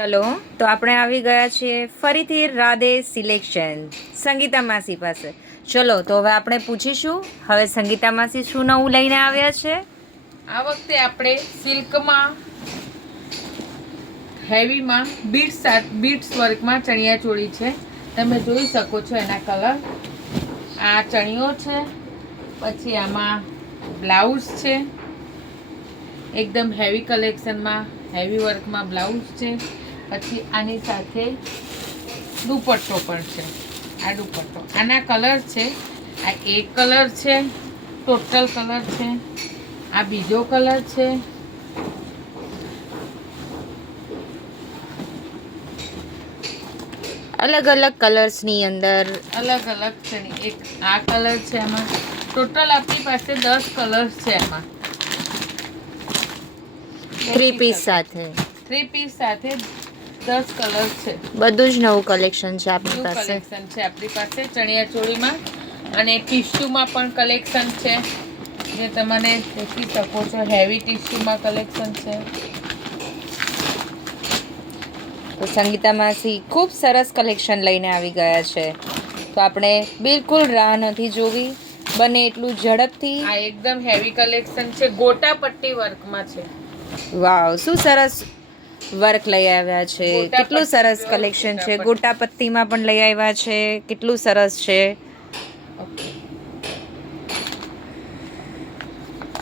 ચલો તો આપણે આવી ગયા છીએ ફરીથી રાધે સિલેક્શન સંગીતા માસી પાસે. ચલો તો હવે આપણે પૂછીશું હવે સંગીતા માસી શું નવું લઈને આવ્યા છે. આ વખતે આપણે સિલ્કમાં હેવીમાં બીટ્સ વર્કમાં ચણિયા ચોળી છે. તમે જોઈ શકો છો એના કલર. આ ચણિયો છે, પછી આમાં બ્લાઉઝ છે, એકદમ હેવી કલેક્શનમાં હેવી વર્કમાં બ્લાઉઝ છે. પછી આની સાથે દુપટ્ટો પણ છે. આ દુપટ્ટો આના કલર છે. આ એક કલર છે, ટોટલ કલર છે. આ બીજો કલર છે. અલગ અલગ કલર્સની અંદર અલગ અલગ છે. એક આ કલર છે. આમાં ટોટલ આપણી પાસે 10 કલર્સ છે. આમાં 3 પીસ સાથે 3 પીસ સાથે 10 કલર છે. બધું જ નવું કલેક્શન છે આપણી પાસે. કલેક્શન છે આપણી પાસે ચણિયા ચોળીમાં, અને ટીશ્યુમાં પણ કલેક્શન છે જે તમને દેખી શકો છો. હેવી ટીશ્યુમાં કલેક્શન છે. તો સંગીતા માસી ખૂબ સરસ કલેક્શન લઈને આવી ગયા છે. તો આપણે બિલકુલ રાહ નથી જોવી, બને એટલું ઝડપથી. આ એકદમ હેવી કલેક્શન છે, ગોટા પટ્ટી વર્કમાં છે. વાવ, શું સરસ વર્ક લઈ આવ્યા છે. કેટલું સરસ કલેક્શન છે. ગોટા પત્તીમાં પણ લઈ આવ્યા છે. કેટલું સરસ છે.